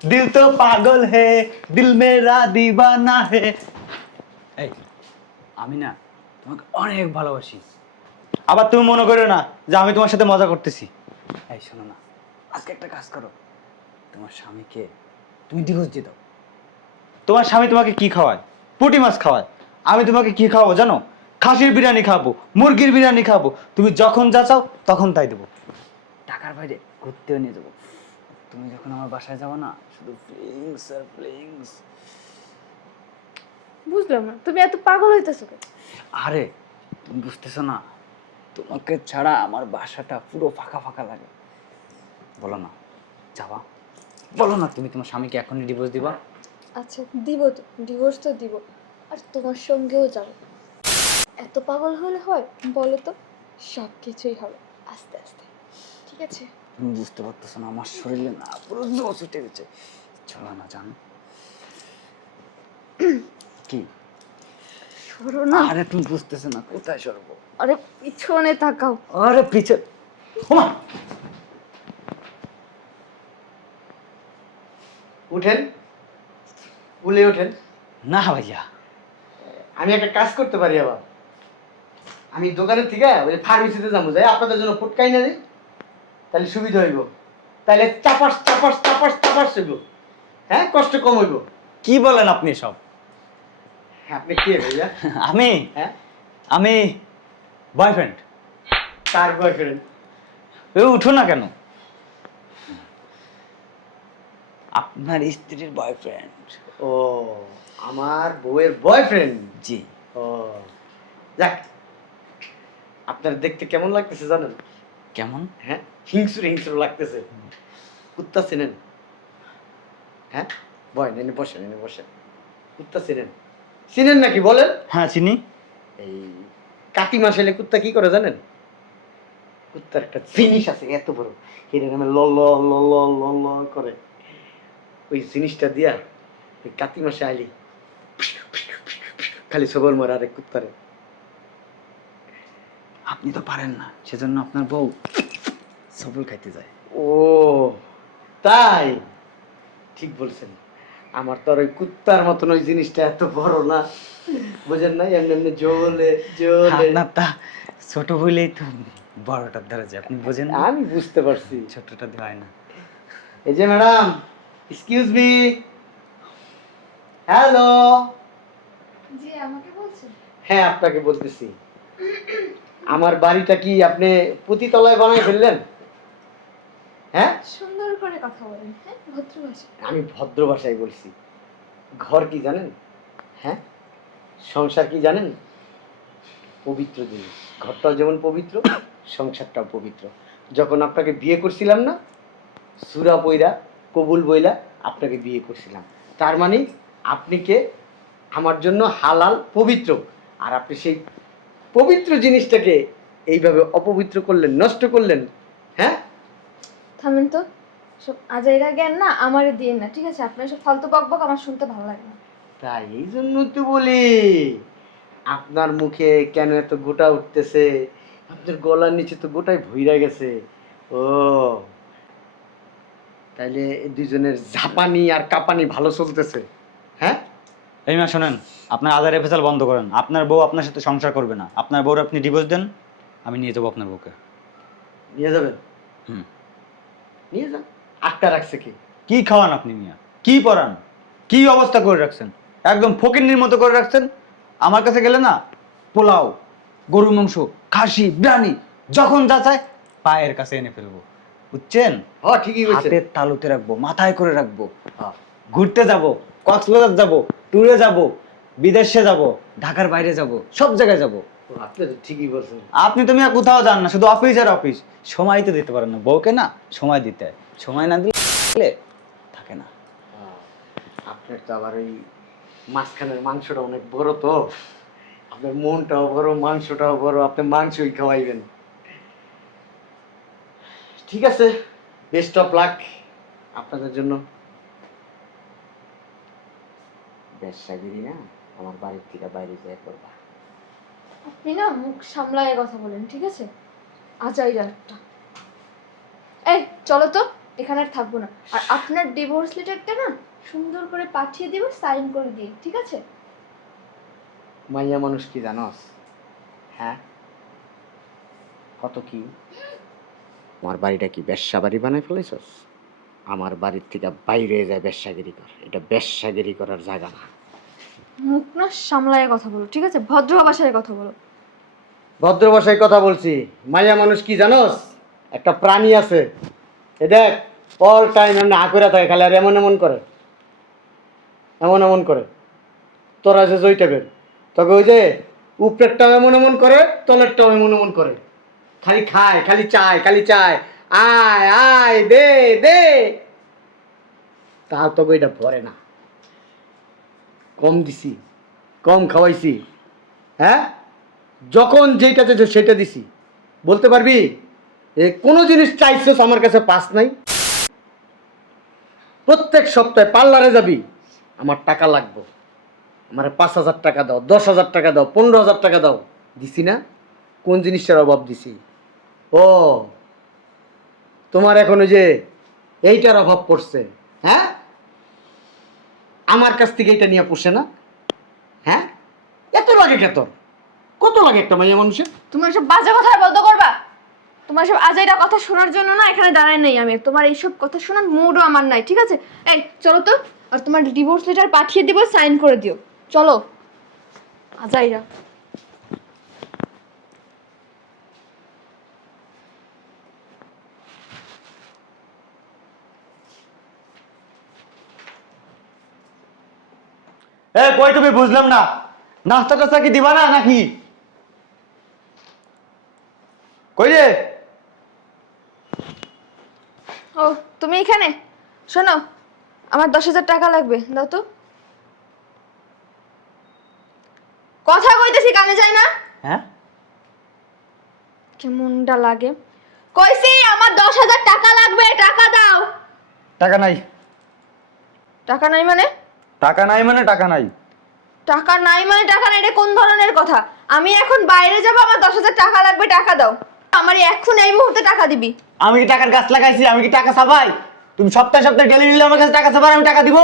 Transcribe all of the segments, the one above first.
দিল তো পাগল হে, দিল মেরা দিবানা হে। এই আমি না তোমাকে অনেক ভালোবাসি। আবার তুমি মনে করো না যে আমি তোমার সাথে মজা করতেছি। এই শোনো না, আজকে একটা কাজ করো, তোমার স্বামীকে তুমি ডিভোর্স দিয়ে দাও। তোমার স্বামী তোমাকে কি খাওয়ায়? পুঁটি মাছ খাওয়ায়। আমি তোমাকে কি খাওয়াবো জানো? খাসির বিরিয়ানি খাবো, মুরগির বিরিয়ানি খাবো। তুমি যখন যা চাও তখন তাই দেবো। টাকার বাইরে ঘুরতেও নিয়ে যাবো। তুমি যখন আমার বাসায় যাবো না, শুধু ফ্লিংস আর ফ্লিংস। বুঝলাম না তুমি এত পাগল হইতেছো কেন? আরে তুমি বুঝতেছো না, তোমাকে ছাড়া আমার বাসাটা পুরো ফাঁকা ফাঁকা লাগে। বলো না, যাবা? বলো না, তুমি তোমার স্বামীকে এখনই ডিভোর্স দিবা? আচ্ছা দিব, তো ডিভোর্স তো দিব, আর তোমার সঙ্গেও যাব। এত পাগল হলে হয় বলো তো? সব কিছুই হবে আস্তে আস্তে, ঠিক আছে? তুমি বুঝতে পারতেছো না, আমার শরীরে না পুরো জোশ উঠে গেছে। চলো না জান। কি? সরো না। আরে তুমি বুঝতেছো না, কোথায় সরবো? আরে পিছনে তাকাও। আরে পিছে। ওমা! উঠেন, বলে ওঠেন। না ভাইয়া, আমি একটা কাজ করতে পারি আবার। আমি দোকানের থেকে ওই ফার্মেসিতে যাবো, যাই আপনাদের জন্য ফুটকাই না দিই, তাহলে সুবিধা হইব। তাহলে চাপাস চাপাস চাপাস চাপাস হইব। হ্যাঁ, কষ্ট কম হইব। কি বলেন আপনি সব? আপনি কে ভাইয়া? আমি হ্যাঁ, আমি বয়ফ্রেন্ড। কার বয়ফ্রেন্ড? এ উঠো না কেন? আপনার স্ত্রীর বয়ফ্রেন্ড। ও, আমার বউয়ের বয়ফ্রেন্ড। জি। ও, যাক, আপনার দেখতে কেমন লাগতেছে জানেন? কেমন? হ্যাঁ, হিংসুর হিংসুর লাগতেছে। কুত্তা চেনেন? হ্যাঁ, বয় এনে বসেন, এনে বসেন। কুত্তা চেনেন? চিনেন নাকি বলেন? হ্যাঁ চিনি। এই কাতি মাস এলে কুত্তা কি করে জানেন? কুত্তার একটা জিনিস আছে এত বড়, এটা নামে ল ল ল ল ল ল করে। ওই জিনিসটা দিয়া ওই কাতি মাসে আইলি খালি সবল মারে আরেক কুত্তারে। আপনি তো পারেন না, সেজন্য আপনার বউ সবল খাইতে যায়। ও তাই, ঠিক বলছেন। আমার তো আর ওই কুত্তার মতন ওই জিনিসটা এত বড় না, বুঝেন না? এমনি এমনি জ্বলে জ্বলে। আপনার তা ছোট হইলেই তো বড়টার দ্বারা যায়, আপনি বোঝেন না? আমি বুঝতে পারছি। ছোটটা দিয়ে হয় না। এই যে ম্যাডাম, এক্সকিউজ মি, হ্যালো। জি আমাকে বলছেন? হ্যাঁ, আপনাকে বলতেছি। আমার বাড়িটা কি আপনি পুঁতিতলায় বানাই ফেললেন? হ্যাঁ, সুন্দর করে কথা বলেন, হ্যাঁ ভদ্র ভাষায়। আমি ভদ্র ভাষায় বলছি। ঘর কি জানেন? হ্যাঁ, সংসার কি জানেন? পবিত্র জিনিস। ঘরটাও যেমন পবিত্র, সংসারটাও পবিত্র। যখন আপনাকে বিয়ে করছিলাম না, সূরা পইরা কবুল বইলা আপনাকে বিয়ে করছিলাম। তার মানে আপনি কে আমার জন্য হালাল পবিত্র, আর আপনি সেই পবিত্র জিনিসটাকে এইভাবে অপবিত্র করলেন, নষ্ট করলেন। হ্যাঁ, থামেন তো, সব আজাইরা জ্ঞান না আমারে দিয়ে না, ঠিক আছে? আপনার সব ফালতু বকবক আমার শুনতে ভালো লাগে না। তাই এই জন্য তো বলি, আপনার মুখে কেন এত গোটা উঠতেছে? আপনার গলার নিচে তো গোটাই ভইরা গেছে। ও, তাইলে এই দুইজনের জাপানি আর কাপানি ভালো চলতেছে। হ্যাঁ, এই মা শোনেন, আপনার আধার এফএসএল বন্ধ করেন। আপনার বউ আপনার সাথে সংসার করবে না। আপনার বউর আপনি ডিভোর্স দেন, আমি নিয়ে যাবো আপনার বউকে। নিয়ে যাবেন? হুম। নিয়ে যান। আটটা রাখছে কি? কি খাওয়ান আপনি মিয়া? কি পরান? কি অবস্থা করে রাখছেন? একদম ফকিন্নির মতো করে রাখছেন। আমার কাছে গেলে না, পোলাও, গরুর মাংস, খাসি, বিরিয়ানি যখন যা চায় পায়ের কাছে এনে ফেলবো। বুঝছেন? হ্যাঁ, ঠিকই বলছেন। হাতের তালুতে রাখবো, মাথায় করে রাখবো। হ্যাঁ, ঘুরতে যাব, কক্সবাজার যাব, ট্যুরে যাব, বিদেশে যাব, ঢাকার বাইরে যাব, সব জায়গায় যাব। ও, আপনি তো ঠিকই বলছেন। আপনি তো মিয়া কোথাও যান না, শুধু অফিস আর অফিস। সময় তো দিতে পারেন না বউকে, না সময় দিতে হয়। সময় না দিলে থাকে না। হ্যাঁ, আপনার তো আবার ওই মাঝখানের মাংসটা অনেক বড় তো, আপনার মনটাও বড়, মাংসটাও বড়, আপনি মাংসই খাওয়াইবেন। ঠিক আছে, বেস্ট অফ লাক আপনাদের জন্য। ব্যবসাগিরি না, আমার বাড়ির থেকে বাইরে যেয়ে করবা। আপনি না মুখ সামলায় কথা বলেন, ঠিক আছে? আজাইরা একটা। এই চলো তো। এখানে আর থাকবো না। আর আপনার ডিভোর্স লেটারটা না সুন্দর করে পাঠিয়ে দিব, সাইন করে দিয়ে, ঠিক আছে? মাইয়া মানুষ কি জানোস? হ্যাঁ, কত কি আমার বাড়িটা কি বেশ্যা বাড়ি বানাই ফেলেছস? আমার বাড়ির থেকে বাইরে যায় বেশ্যাগিরি কর, এটা বেশ্যাগিরি করার জায়গা না। মুখ না সামলায় কথা বলো, ঠিক আছে? ভদ্র ভাষায় কথা বলো। ভদ্র ভাষায় কথা বলছি। মাইয়া মানুষ কি জানোস? একটা প্রাণী আছে, এ দেখ অল টাইম এমনি আঁকুড়া থাকে, খালি আর এমন এমন করে, এমন এমন করে। তোরা যে জয় টাইপের, তবে ওই যে উপরেরটাও এমন এমন করে, তলেরটাও এমন এমন করে, খালি খায়, খালি চায়, খালি চায়, আয় আয় দে দে। তাও তবে এটা ভরে না। কম দিছি, কম খাওয়াইছি, হ্যাঁ? যখন যেটা চাইছে সেটা দিছি। বলতে পারবি এ কোনো জিনিস চাইছিস আমার কাছে পাস নাই? প্রত্যেক সপ্তাহে পার্লারে যাবি, আমার টাকা লাগবে, আমার 5,000 টাকা দাও, 10,000 টাকা দাও, 15,000 টাকা দাও। দিছি না? কোন জিনিসটার অভাব দিছি? ও, তোমার এখন ওই যে এইটার অভাব পড়ছে, হ্যাঁ? আমার কাছ থেকে এটা নিয়ে পোষে না, হ্যাঁ? এত লাগে কে তোর? কত লাগে একটা মাইয়া মানুষের? তোমার সব বাজে কথা বন্ধ করবা। তোমার সব আজাইরা কথা শোনার জন্য না এখানে দাঁড়ায় নাই আমি। তোমার এইসব কথা শোনার মুডও আমার নাই, ঠিক আছে? এই চলো তো, আর তোমার ডিভোর্স লেটার পাঠিয়ে দিব, সাইন করে দিও। চলো আজাইরা। এ কই তুমি, বুঝলাম না, নাস্তা টাস্তা কি দিবা না নাকি? কই রে? ও তুমি এখানে? শোনো, আমার 10,000 টাকা লাগবে, দাও তো। কথা কইতেছি, কানে যায় না? হ্যাঁ, কেমনটা লাগে? কইছি আমার 10,000 টাকা লাগবে, টাকা দাও। টাকা নাই। টাকা নাই মানে? টাকা নাই মানে টাকা নাই। টাকা নাই মানে টাকা নাই, এটা কোন ধরনের কথা? আমি এখন বাইরে যাব, আমার 10,000 টাকা লাগবে, টাকা দাও। আমার এখন এই মুহূর্তে টাকা দিবি। আমি কি টাকার গাছ লাগাইছি? আমি কি টাকা চাবাই? তুমি সপ্তাহে সপ্তাহে ডেলি নিলে আমার কাছে টাকা চাবার, আমি টাকা দিব?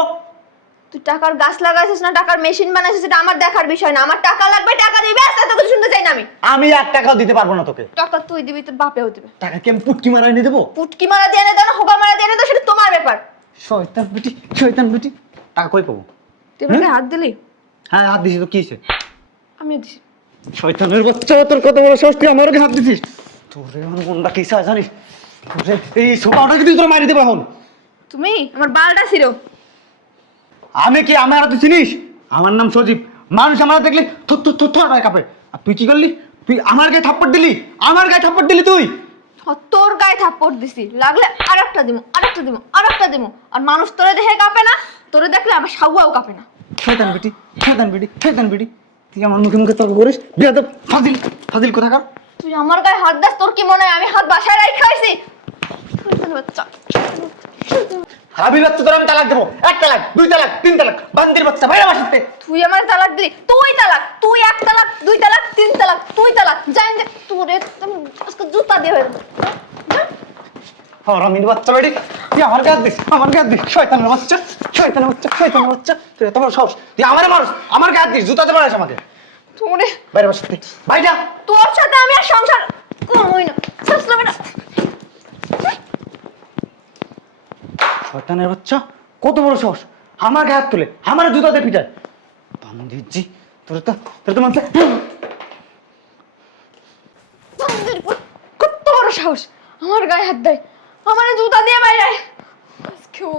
তুই টাকার গাছ লাগাইছিস না টাকার মেশিন বানাইছিস সেটা আমার দেখার বিষয় না। আমার টাকা লাগবে, টাকা দিবি, ব্যাস, এত কিছু শুনতে চাই না আমি। আমি 1 টাকাও দিতে পারবো না তোকে। টাকা তুই দিবি, তোর বাপেও দিবে। টাকা কি আমি পুটকি মারাই নিয়ে দেবো? পুটকি মারা দিয়ে এনে দাও না হোগা মারা দিয়ে এনে দাও, সেটা তোমার ব্যাপার। শয়তান বেটি, শয়তান বেটি। টাকা কই পাবো? তুই আমাকে হাত দিলি? হ্যাঁ, হাত দিছি তো কি হইছে? আমিও দিছি। শয়তানের বাচ্চা, তোর কত বড় সাহস, তুই আমার গায়ে হাত দিছিস? তোরে আমার মনটা কি চায় জানিস? তোরে এই সোফাটা যদি তোরা মারি দেবো এখন। তুমি আমার বালটা ছিল। আমি কি, আমার তুই চিনিস? আমার নাম সজীব। মানুষ আমার দেখলে থর থর থর থর করে কাঁপে। আর তুই কি করলি? তুই আমার গায়ে থাপ্পড় দিলি, আমার গায়ে থাপ্পড় দিলি তুই। তোর গায়ে থাপ্পড় দিছি, লাগলে আরেকটা দিমু, আরেকটা দিমু, আরেকটা দিমু। আর মানুষ তোরে দেখে কাঁপে না, তোরে দেখলে আমার সাউয়াও কাঁপে না। শয়তান বেটি, শয়তান বেটি, শয়তান বেটি। তুই আমার মুখে মুখে তর্ক করিস, বেয়াদব ফাজিল, ফাজিল কোথাকার। তুই আমার গায়ে হাত দাস, তোর কি মনে হয় আমি হাত বাসায় রাখি খাইছি? বাচ্চা, হাবি বাচ্চা, তোর আমি তালাক দেবো। 1 তালাক, 2 তালাক, 3 তালাক, বান্দির বাচ্চা, বাইরে বাসাতে। তুই আমার তালাক দিলি, তুই তালাক, তুই 1 তালাক, 2 তালাক, 3 তালাক, তুই তালাক। জান দে তোরে আজকে জুতা দিয়ে হয়ে হারামির বাচ্চা বেটি, তুই আমার গায়ে হাত দিস, আমার গায়ে হাত দিস, শয়তানের বাচ্চা, শয়তানের বাচ্চা, শয়তানের বাচ্চা। তুই এত বড় সাহস, তুই আমারে মারস, আমার গায়ে হাত দিস, জুতাতে মারিস আমাকে। তোরে। বাইরে বাসাতে, বাইরে যা। তোর সাথে আমি আর সংসার করবই না, শাসলাবে না। শয়তানের বাচ্চা, কত বড় সাহস, আমার গায়ে হাত তুলে, আমার জুতাতে পিটায়। বান্দিরজি, তোর তো মানছে। কত বড় সাহস, আমার গায়ে হাত দেয়, আমার জুতা দিয়ে বাইরে। আজকেও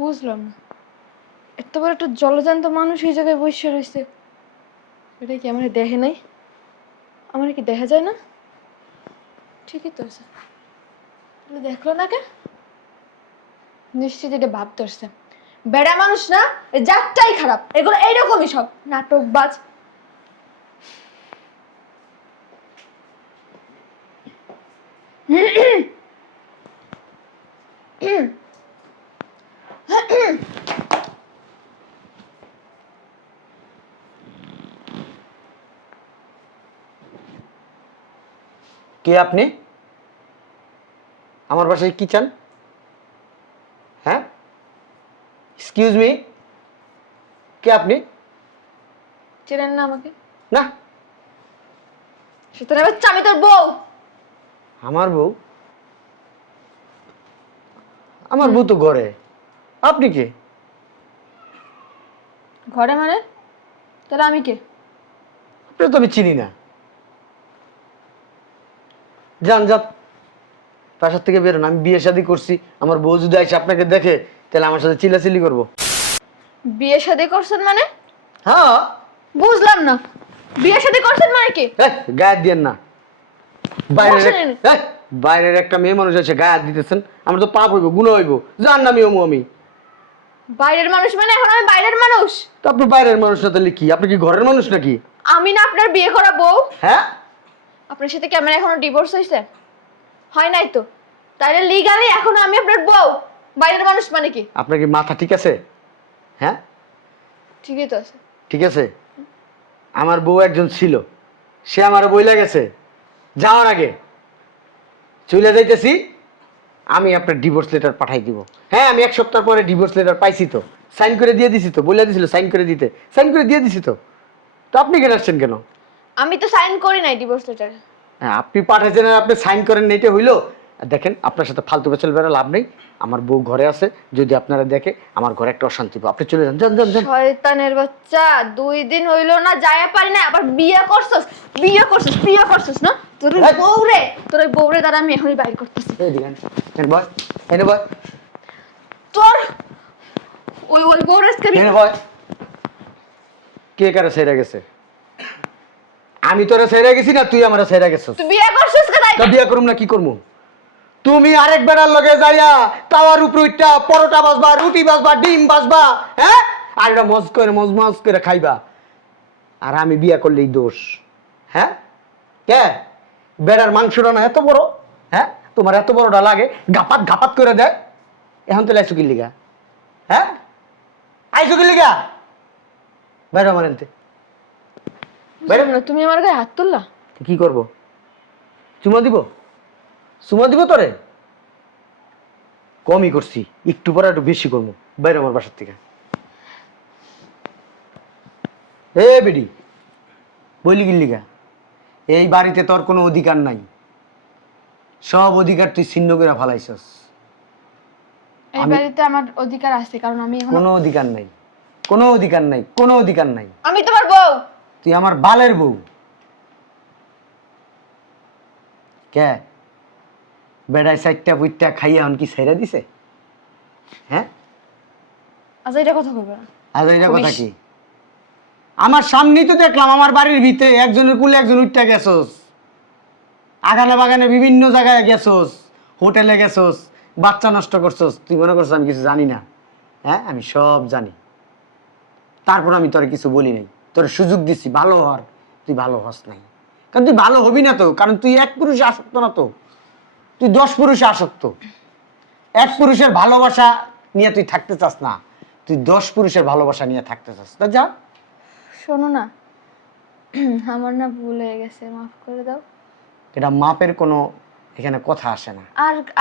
বুঝলাম না, এত বড় একটা জলজান্ত মানুষ এই জায়গায় বসে রয়েছে, এটা কি আমার দেখে নাই? আমার কি দেখা যায় না? ঠিকই তো আছে। বলে দেখলো না কে? নিশ্চিত এটা ভাব ধরছে। বেড়া মানুষ না, এই জাতটাই খারাপ। এগুলো এইরকমই সব নাটকবাজ। কে আপনি? আমার বাসায় কি চান? হ্যাঁ, এক্সকিউজ মি, কে আপনি? চেনেন না আমাকে? না। সুতরাং বাচ্চা, আমি তোর বউ। আমার বউ? আমার বউ তো ঘরে, আপনি কে? ঘরে মানে? তাহলে আমি কে? আপনি তো আমি চিনি না। যান যান, বাসার থেকে বেরোন। আমি বিয়ে শাদী করছি, আমার বউ যদি এসে আপনাকে দেখে তাহলে আমার সাথে চিল্লাচিল্লি করবো। বিয়ে শাদী করছেন মানে? হ্যাঁ। বুঝলাম না, বিয়ে শাদী করছেন মানে কি? গায়ে দিয়েন না। বাইরের বসেন। বাইরের একটা মেয়ে মানুষ এসে গায়ে দিতেছেন, আমার তো পাপ হইব, গুণ হইব। জান না আমি। বাইরের মানুষ মানে এখন আমি বাইরের মানুষ? তো আপনি বাইরের মানুষ না তাহলে কি? আপনি কি ঘরের মানুষ নাকি? আমি না আপনার বিয়ে করা বউ? হ্যাঁ। আপনার সাথে কি আমার এখনো ডিভোর্স হয়েছে? হয় নাই তো, তাহলে লিগালি এখন আমি আপনার বউ। বাইরের মানুষ মানে কি? আপনার কি মাথা ঠিক আছে? হ্যাঁ, ঠিকই তো আছে। ঠিক আছে। আমার বউ একজন ছিল, সে আমার বইলা গেছে যাওয়ার আগে, চলে যাইতেছি আমি আপনার ডিভোর্স লেটার পাঠাই দিব। হ্যাঁ, আমি 1 সপ্তাহ পরে ডিভোর্স লেটার পাইছি, তো সাইন করে দিয়ে দিছি, তো বলে দিছিল সাইন করে দিতে, সাইন করে দিয়ে দিছি। তো তো আপনি কেন আসছেন কেন? আমি তো সাইন করি নাই ডিভোর্স লেটার। হ্যাঁ, আপনি পাঠাইছেন আর আপনি সাইন করেন না, এটা হইলো? আর দেখেন, আপনার সাথে ফালতু বেচাল বেড়া লাভ নেই। আমার বউ ঘরে আছে, যদি আপনারা দেখে আমার ঘরে একটা অশান্তি পাবে। আপনি চলে যান, যান যান যান। শয়তানের বাচ্চা, 2 দিন হইলো না যায়া পারি না, আবার বিয়ে করছস না? তোর ওই বউরে দ্বারা আমি এখনই বাইর করতেছি। এইদিকে আন। এনে বয়, এনে বয়, তোর ওই বউরে আজকে এনে বয়। কে কারে ছেড়ে গেছে? আমি তোরা ছেড়ে গেছি না তুই আমারে ছেড়ে গেছিস? তুই বিয়ে করছস কে? তা বিয়া করুম না কি করবো? তুমি আরেক বেড়ার লগে যাইয়া তাওয়ার উপর উঠটা পরোটা বাজবা, রুটি বাজবা, ডিম বাজবা, হ্যাঁ, আর এটা মজ করে খাইবা। আর আমি বিয়া করলেই দোষ? হ্যাঁ, কে? বেড়ার মাংসটা না এত বড়? হ্যাঁ, তোমার এত বড়টা লাগে, ঘাপাত করে দেয়। এখন তো লাইছো কি লিগা? হ্যাঁ, আইছো কি লিগা? বেড়া আমার এনতে। বুঝলাম না, তুমি আমার গায়ে হাত তুললা? কি করব? চুমা দিব তোরে? কমই করছি, একটু পরে একটু বেশি করবো। বাইরে আমার বাসার থেকে। এ বেডি, বলি গিল্লিগা, এই বাড়িতে তোর কোনো অধিকার নাই। সব অধিকার তুই ছিন্ন করে ফালাইছস। এই বাড়িতে আমার অধিকার আছে, কারণ আমি এখন কোনো অধিকার নাই, কোনো অধিকার নাই। আমি তোমার বউ। তুই আমার বালের বউ। কে? বেড়ায় 4টা পুইটটা খাইয়া হন কি ছেড়ে দিছে? হ্যাঁ, আচ্ছা এটা কথা বলবে না। আজ এইটা কথা কি? আমার সামনেই তো দেখলাম, আমার বাড়ির ভিতরে একজনের কুলে একজন উঠতে গেছস, আগানে বাগানে বিভিন্ন জায়গায় গেছস, হোটেলে গেছস, বাচ্চা নষ্ট করছস। তুই মনে করছিস আমি কিছু জানি না? হ্যাঁ, আমি সব জানি। তারপর আমি তোর কিছু বলি নাই, তোর সুযোগ দিছি ভালো হওয়ার, তুই ভালো হস নাই। কারণ তুই ভালো হবি না তো, কারণ তুই এক পুরুষে আসক্ত না তো, তুই 10 পুরুষে আসক্ত। এক পুরুষের ভালোবাসা নিয়ে তুই থাকতে চাস না, তুই 10 পুরুষের ভালোবাসা নিয়ে থাকতে চাস। তা যা। শোনো না, আমার না ভুল হয়ে গেছে, মাফ করে দাও। এটা মাপের কোনো এখানে কথা আসে না।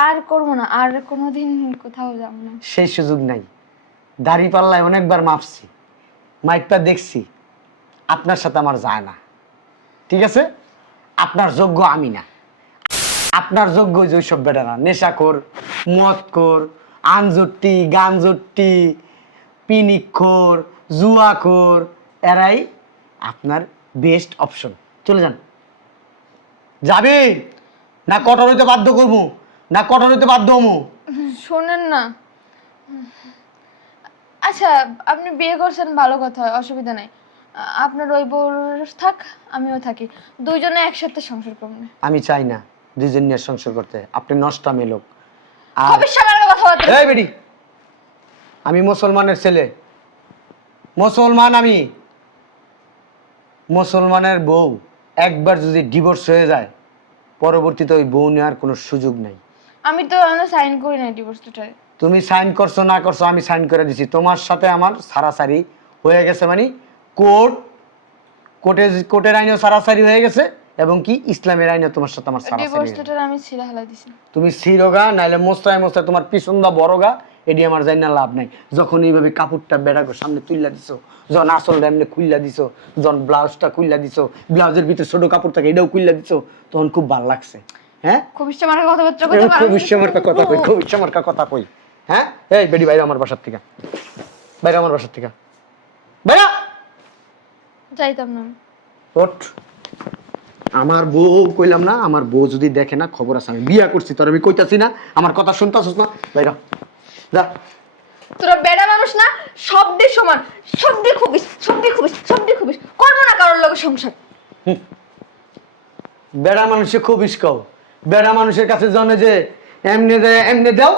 আর করবো না, আর কোনোদিন কোথাও যাবো না। সেই সুযোগ নাই। দাড়ি পাল্লায় অনেকবার মাপছি, মাইকটা দেখছি, আপনার সাথে আমার যায় না। ঠিক আছে, আপনার যোগ্য আমি না। আপনার যোগ্য যে ওইসব বেটারা নেশাখোর, মদখোর, আনজুট্টি, গানজুট্টি, পিনিকখোর, জুয়াখোর, এরাই আপনার বেস্ট অপশন। চলে যান। যাবি না কঠোর হইতে বাধ্য করবো, না কঠোর হইতে বাধ্য হমু? শোনেন না, আচ্ছা আপনি বিয়ে করছেন ভালো কথা, অসুবিধা নাই। আপনার ওই বউ থাক, আমিও থাকি, দুইজনে একসাথে সংসার করবো। আমি চাই না। দুইজন নিয়ে সংসার করতে, আপনি নষ্টামি লোক। আর খবিস সামনে কথা বলতে এই বেডি, আমি মুসলমানের ছেলে, মুসলমান আমি। মুসলমানের বউ একবার যদি ডিভোর্স হয়ে যায়, পরবর্তীতে ওই বউ নেওয়ার কোনো সুযোগ নাই। আমি তো এখনো সাইন করি না ডিভোর্স লেটারে। তুমি সাইন করছো না করছো, আমি সাইন করে দিছি। তোমার সাথে আমার সারাসারি হয়ে গেছে, মানে কোর্টের আইনেও সারাসারি হয়ে গেছে, এবং কি ইসলামের আইনেও তোমার সাথে আমার সারাসারি ডিভোর্স হয়ে গেছে। লেটার আমি ছিঁড়ে হালাই দিছি। তুমি সিরোগা নাইলে মোস্তায় মোস্তায় তোমার পিছনদা বড়গা, এটি আমার জানি না লাভ নাই। যখন এইভাবে কাপড়টা বেড়াগো সামনে তুইলা দিছো, যখন আসলটা এমনি খুইলা দিছো, যখন ব্লাউজটা খুইলা দিছো, ব্লাউজের ভিতরে ছোট কাপড় থাকে এটাও খুইলা দিছো, তখন খুব ভালো লাগছে। হ্যাঁ, খবিস সামনে কথাবার্তা করতে পারো? খুব বিশ্বমার্কা কথা কই, খুব বিশ্বমার্কা কথা কই। হ্যাঁ, এই বেডি বাইরে আমার বাসার থেকে, বাইরে আমার বাসার থেকে বাইরে। যাইতাম না। ওঠ, আমার বউ কইলাম না, আমার বউ যদি দেখে না খবর আছে। আমি বিয়া করছি, তোর আমি কইতাছি না, আমার কথা শুনতাছিস না? বাইরে যা। তোরা বেড়া মানুষ না, শব্দে সমান, শব্দে খুবিস, শব্দে খুবিস, শব্দে খুবিস, করবো না কারোর লগে সংসার। বেড়া মানুষে খুব ইস্কাও, বেড়া মানুষের কাছে জানে যে এমনি দাও,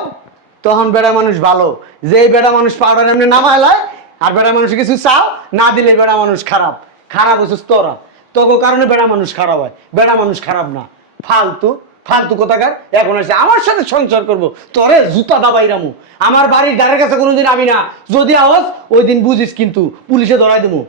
তখন বেড়া মানুষ ভালো। যেই বেড়া মানুষ পাউডার এমনি নামায় লয়, আর বেড়া মানুষ কিছু চাও না দিলে বেড়া মানুষ খারাপ। খারাপ হচ্ছিস তোরা, তোকে কারণে বেড়া মানুষ খারাপ হয়। বেড়া মানুষ খারাপ না, ফালতু ফালতু কোথাকার। এখন আসে আমার সাথে সংসার করবো, তোরে জুতা দাবাই রামু। আমার বাড়ির দ্বারের কাছে কোনোদিন আবি না, যদি আওয়াজ ওই দিন বুঝিস কিন্তু পুলিশে ধরাই দেবো।